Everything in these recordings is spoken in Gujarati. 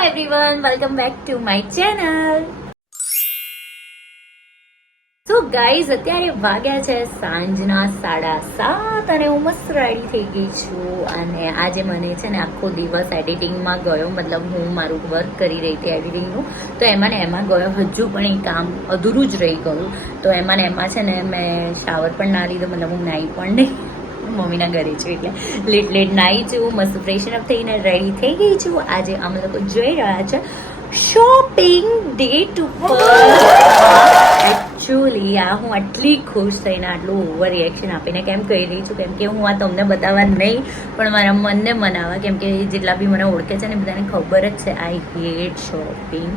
Everyone welcome back to my channel so guys અત્યારે વાગ્યા છે સાંજના સાડા સાત અને હું મસ્ત રેડી થઈ ગઈ છું. અને આજે મને છે ને આખો દિવસ એડિટિંગમાં ગયો. મતલબ હું મારું વર્ક કરી રહી હતી એડિટિંગનું તો એમાં ને એમાં ગયો. હજુ પણ એ કામ અધૂરું જ રહી ગયું. તો એમાં ને એમાં છે ને મેં શાવર પણ ના લીધો. મતલબ હું નાઈ પણ નહીં. મમ્મીના ઘરે છું એટલે લેટ લેટ નાઈ છું મસ્ત ફ્રેશન અપ થઈને રેડી થઈ ગઈ છું. આજે અમે લોકો જોઈ રહ્યા છે શોપિંગ ડેટ ઉપર. એકચ્યુઅલી આ હું આટલી ખુશ થઈને આટલું ઓવર રિએક્શન આપીને કેમ કહી રહી છું? કેમ કે હું આ તમને બતાવવા નહીં, પણ મારા મનને મનાવવા કેમ કે જેટલા બી મને ઓળખે છે ને બધાને ખબર જ છે આઈ હેટ શોપિંગ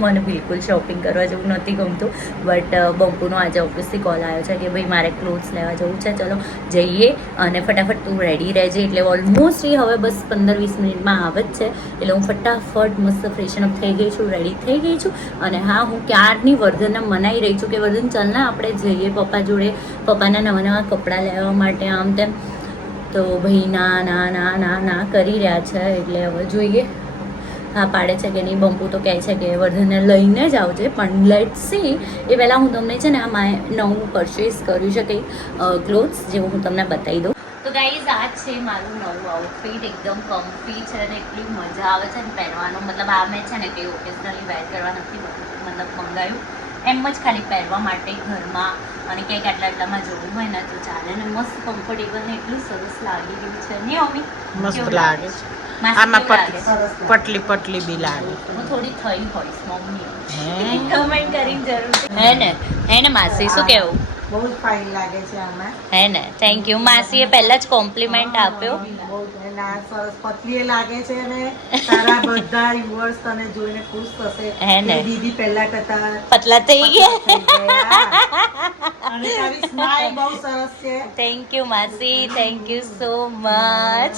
મને બિલકુલ શોપિંગ કરવા જેવું નથી ગમતું. બટ બંપુનો આજે ઓફિસથી કોલ આવ્યો છે કે ભાઈ મારે ક્લોથ્સ લેવા જવું છે, ચલો જઈએ અને ફટાફટ તું રેડી રહેજે. એટલે ઓલમોસ્ટ એ હવે બસ પંદર વીસ મિનિટમાં આવે જ છે. એટલે હું ફટાફટ મસ્ત ફ્રેશન અપ થઈ ગઈ છું રેડી થઈ ગઈ છું. અને હા, હું ક્યારની વર્ધનને મનાઈ રહી છું કે વર્ધન, ચાલ ને આપણે જઈએ પપ્પા જોડે, પપ્પાના નવા નવા કપડાં લેવા માટે આમ તેમ. તો ભાઈ ના ના ના ના ના કરી રહ્યા છે. એટલે હવે જોઈએ. હા, પાડે છે કે નહીં બંપુ તો કહે છે કે વર્ધનને લઈને જ આવજે, પણ લેટ સી એ પહેલાં હું તમને છે ને આ માય નવું પરચેસ કર્યું છે કંઈક ક્લોથ્સ જેવું હું તમને બતાવી દઉં. તો ગાઈઝ આ છે મારું નવું આઉટફિટ એકદમ કમ્ફી છે અને એટલી મજા આવે છે ને પહેરવાનું. મતલબ આ મેં છે ને કંઈ ઓકેશનલી વેર કરવા નથી મતલબ મંગાવ્યું. એમ જ ખાલી પહેરવા માટે ઘરમાં અને ક્યાંક આટલા આટલામાં જવું હોય ને તો ચાલે ને મસ્ત કમ્ફર્ટેબલ ને એટલું સરસ લાગી રહ્યું છે. ને અમી મસ્ત લાગે છે. માસી આમાં? પટલી પટલી બી લાગે. હું થોડી થઈ હોઈશ મમ્મી. કમેન્ટ કરી જરૂર હે ને? હે ને માસી શું કેવું? બહુ જ ફાઇન લાગે છે આમાં. હે ને? થેન્ક યુ માસીએ પહેલા જ કોમ્પ્લિમેન્ટ આપ્યો. આ સરસ. પતલી લાગે છે ને તારા બધા વ્યુઅર્સ તને જોઈને ખુશ થશે. કે દીદી પહેલા કરતા પતલા થઈ ગયા. થઈ ગયા. અને તારી સ્માઈલ બહુ સરસ છે. થેન્ક યુ માસી થેન્ક યુ સો મચ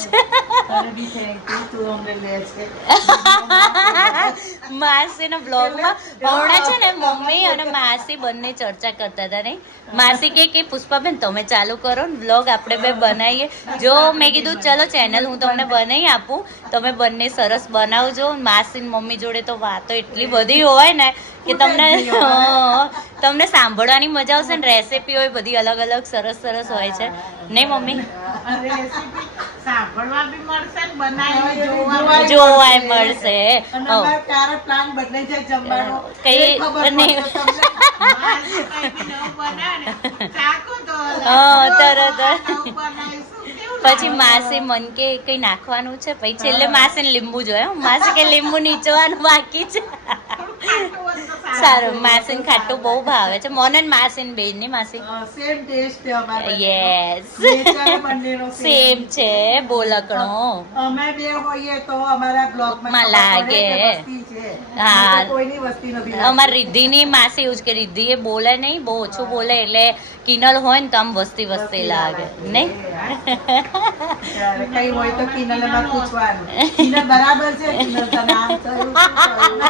માસીના બ્લોગમાં હમણાં છે ને મમ્મી અને માસી બંને ચર્ચા કરતા હતા નહીં? માસી કે કે પુષ્પાબેન તમે ચાલુ કરો ને બ્લોગ આપણે બે બનાવીએ. જો મેં કીધું ચલો ચેનલ હું તમને બનાવી આપું. તમે બંને સરસ બનાવજો. માસી મમ્મી જોડે તો વાતો એટલી બધી હોય ને કે તમને હા, તમને સાંભળવાની મજા આવશે ને રેસીપી હોય બધી અલગ અલગ સરસ સરસ હોય છે. નહીં મમ્મી? જોવાય મળશે. અને હો. અમારે ક્યારે પ્લાન બદલાઈ જાય જમવાનો. કઈ તરત પછી માસે મન કે કઈ નાખવાનું છે? પછી છેલ્લે માસે લીંબુ જોયા. માસે કે લીંબુ નીચવાનું બાકી છે. સારું. માસીન ખાટું બહુ ભાવે છે મોન અને માસીન બેનની માસી સેમ ટેસ્ટ છે અમારે યસ. સેમ છે બોલકણો અમે બે હોઈએ તો અમારા બ્લોગમાં લાગે. હા. અમાર રિદ્ધિની માસી એવું જ કે રિદ્ધિ એ બોલે નહીં બહુ ઓછું બોલે એટલે કિનલ હોય ને તો આમ વસ્તી વસ્તી લાગે. નહીં કઈ હોય તો કિનલે પૂછવાનું. કિનલ બરાબર છે? કિનલ તને આમ થયું શું થયું?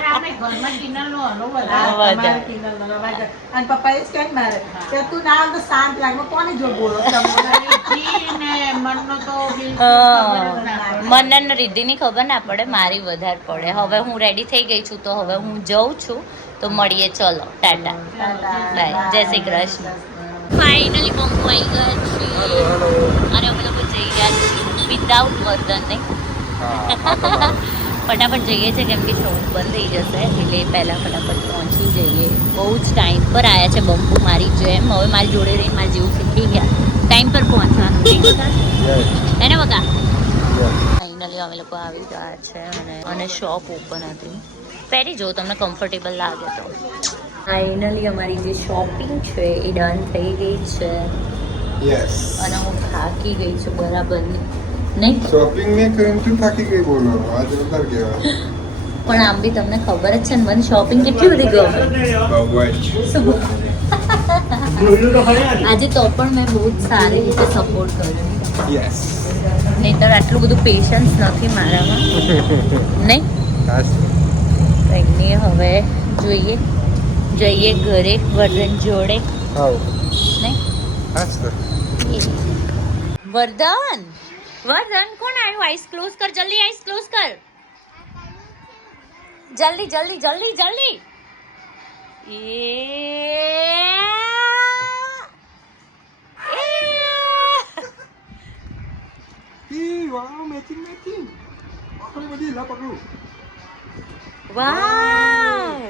હા, વધારે. તમારે કિનલનો અવાજ આવે. અને પપ્પા એ જ કહે મારે કે તું ના આવ તો શાંત લાગ કોની જો બોલો? મને રિદ્ધિ રિદ્ધિની ખબર ના પડે મારી વધારે પડે. હવે હું રેડી થઈ ગઈ છું તો હવે હું જઉં છું તો મળીએ ચલો ટાટા. બાય જય શ્રી કૃષ્ણ. ફાઇનલી બંકો આવી ગયા છીએ. અને અમે લોકો જઈ રહ્યા છીએ વિધાઉટ વર્ધન નહીં ફટાફટ જઈએ છીએ કેમ કે શોપ બંધ થઈ જશે એટલે પહેલાં ફટાફટ પહોંચી જઈએ. બહુ જ ટાઈમ પર આવ્યા છે બંપુ મારી જેમ. હવે મારી જોડે રહીને મારા જેવું શીખી ગયા. ટાઈમ પર પહોંચવાનું એને બકા ફાઇનલી અમે લોકો આવી ગયા છે અને અને શોપ ઓપન હતી. પહેરી જો તમને કમ્ફર્ટેબલ લાગે તો. ફાઇનલી અમારી જે શોપિંગ છે એ ડન થઈ ગઈ છે. યસ અને હું થાકી ગઈ છું બરાબરની નહીં? શોપિંગ ને કરીને તું થાકી ગઈ બોલો. આ જોરદાર કહેવાય. પણ આમ બી તમને ખબર જ છે ને મને શોપિંગ કેટલી બધી ગમે. બહુ આજે તો પણ મેં બહુ જ સારી રીતે સપોર્ટ કર્યો. યસ નહીંતર આટલું બધું પેશન્સ નથી મારામાં નહીં ખાસ કંઈ નહીં હવે જોઈએ જઈએ ઘરે વર્ધન જોડે હાવ નહીં ખાસ તો વર્ધન વર્ધન કોણ આવ્યું આઈસ ક્લોઝ કર જલ્દી આઈસ ક્લોઝ કર જલ્દી જલ્દી જલ્દી જલ્દી એ વાહ મેચિંગ મેચિંગ પકડો બધી લા પકડું. વાવ!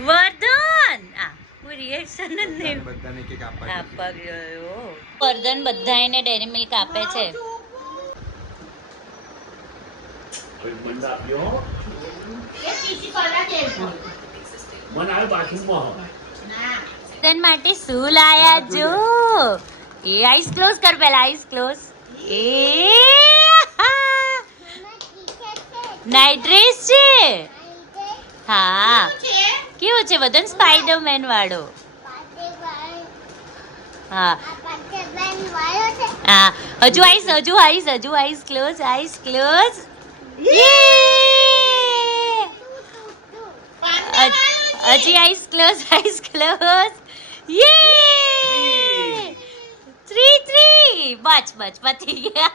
વર્ધન! આ કોઈ રિએક્શન જ નહીં. બધાને કેક આપવા આપવા ગયો વર્ધન બધાને ડેરી મિલ્ક આપે છે. મને આપ્યો? મને આવ્યો બાથરૂમમાં માટે શું લાયા જો? એ આઈસ ક્લોઝ કર પેલા આઈસ ક્લોઝ એ નાઇટ ડ્રેસ છે? હા. કેવો છે? વદન સ્પાઈડરમેન વાળો. હા. હા. હજુ આઈસ હજુ આઈસ હજુ આઈસ. Close eyes close. હજી eyes close eyes close. Yay! બચ બચ પતી. ગયા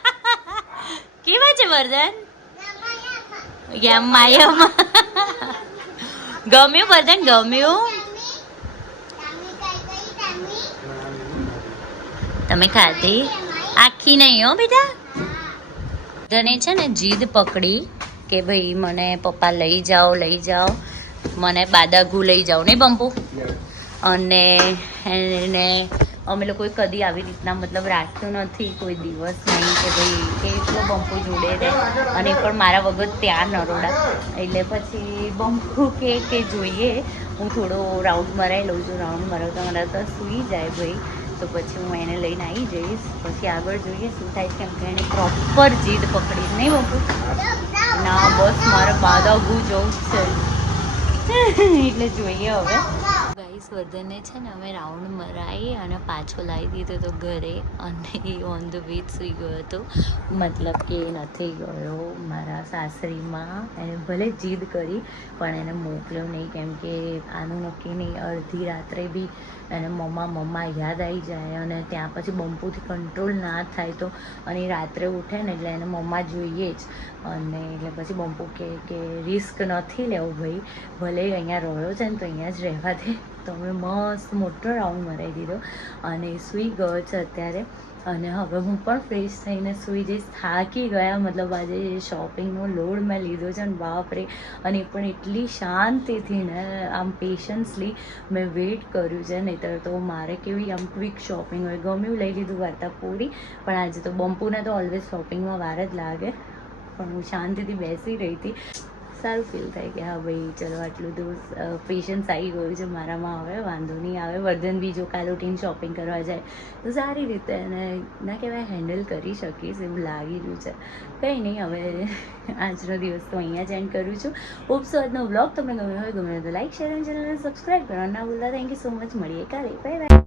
કેવા છે વર્ધન? યમ્મા યમ્મા. ગમ્યું વર્ધન ગમ્યું? તમે ખાધી? આખી નહીં હો બેટા ધને છે ને જીદ પકડી કે ભાઈ મને પપ્પા લઈ જાઓ લઈ જાઓ. મને બાદાગુ લઈ જાઓ નહીં બંપુ અને એને અમે લોકોએ કદી આવી રીતના મતલબ રાખ્યું નથી, કોઈ દિવસ નહીં કે ભાઈ એટલો બંપુ જોડે રહે. અને પણ મારા વગર ત્યાં નરોડા. એટલે પછી બંપુ કે કે જોઈએ, હું થોડો રાઉન્ડ મરાઈ લઉં છું, રાઉન્ડ મરાવતા મરાવતા સૂઈ જાય ભાઈ. તો પછી હું એને લઈને આવી જઈશ. પછી આગળ જોઈએ શું થાય કેમ કે એને પ્રોપર જીદ પકડી નહીં બંપુ. ના, બસ મારે બાદાગુ જવું જ છે. એટલે જોઈએ હવે. ગાઈસ વર્ધને છે ને અમે રાઉન્ડ મરાવી અને પાછો લાવી દીધો તો ઘરે અને એ ઓન ધ બીચ સુઈ ગયો હતો. મતલબ કે એ નથી ગયો મારા સાસરીમાં. એને ભલે જીદ કરી, પણ એને મોકલ્યો નહીં. કેમ કે આનું નક્કી નહીં. અડધી રાત્રે બી એને મમ્મા મમ્મા યાદ આવી જાય અને ત્યાં પછી બંપુથી કંટ્રોલ ના થાય તો અને રાત્રે ઉઠે ને એટલે એને મમ્મા જોઈએ જ. અને એટલે પછી બંપુ કહે કે રિસ્ક નથી લેવું ભાઈ. ભલે અહીંયા રહ્યો છે ને તો અહીંયા જ રહેવા દે. તો અમે મસ્ત મોટો રાઉન્ડ મરાવી દીધો અને સૂઈ ગયો છે અત્યારે. અને હવે હું પણ ફ્રેશ થઈને સૂઈ જઈશ. થાકી ગયા, મતલબ આજે શોપિંગનો લોડ મેં લીધો છે ને બાપરે. અને પણ એટલી શાંતિથી ને આમ પેશન્સલી મેં વેઇટ કર્યું છે. નહીંતર તો મારે કેવી આમ ક્વિક શોપિંગ હોય. ગમ્યું લઈ લીધું વાર્તા પૂરી, પણ આજે તો બંપુને તો ઓલવેઝ શોપિંગમાં વાર જ લાગે. પણ હું શાંતિથી બેસી રહી હતી. સારું ફીલ થાય કે હા ભાઈ, ચલો આટલું તો પેશન્સ આવી ગયું છે, મારામાં હવે વાંધો નહીં આવે. વર્ધન બી જો કાલ ઉઠીને શોપિંગ કરવા જાય, તો સારી રીતે એને, ના કહેવાય હેન્ડલ કરી શકીશ એવું લાગી રહ્યું છે. કંઈ નહીં, હવે આજનો દિવસ તો અહીંયા જ એન્ડ કરું છું. ઉપસો આજનો બ્લોગ તમને ગમ્યો હોય ગમે તો લાઈક શેર અને ચેનલને સબસ્ક્રાઈબ કરવાનું ના ભૂલતા. થેન્ક યુ સો મચ મળીએ કાલે. Bye bye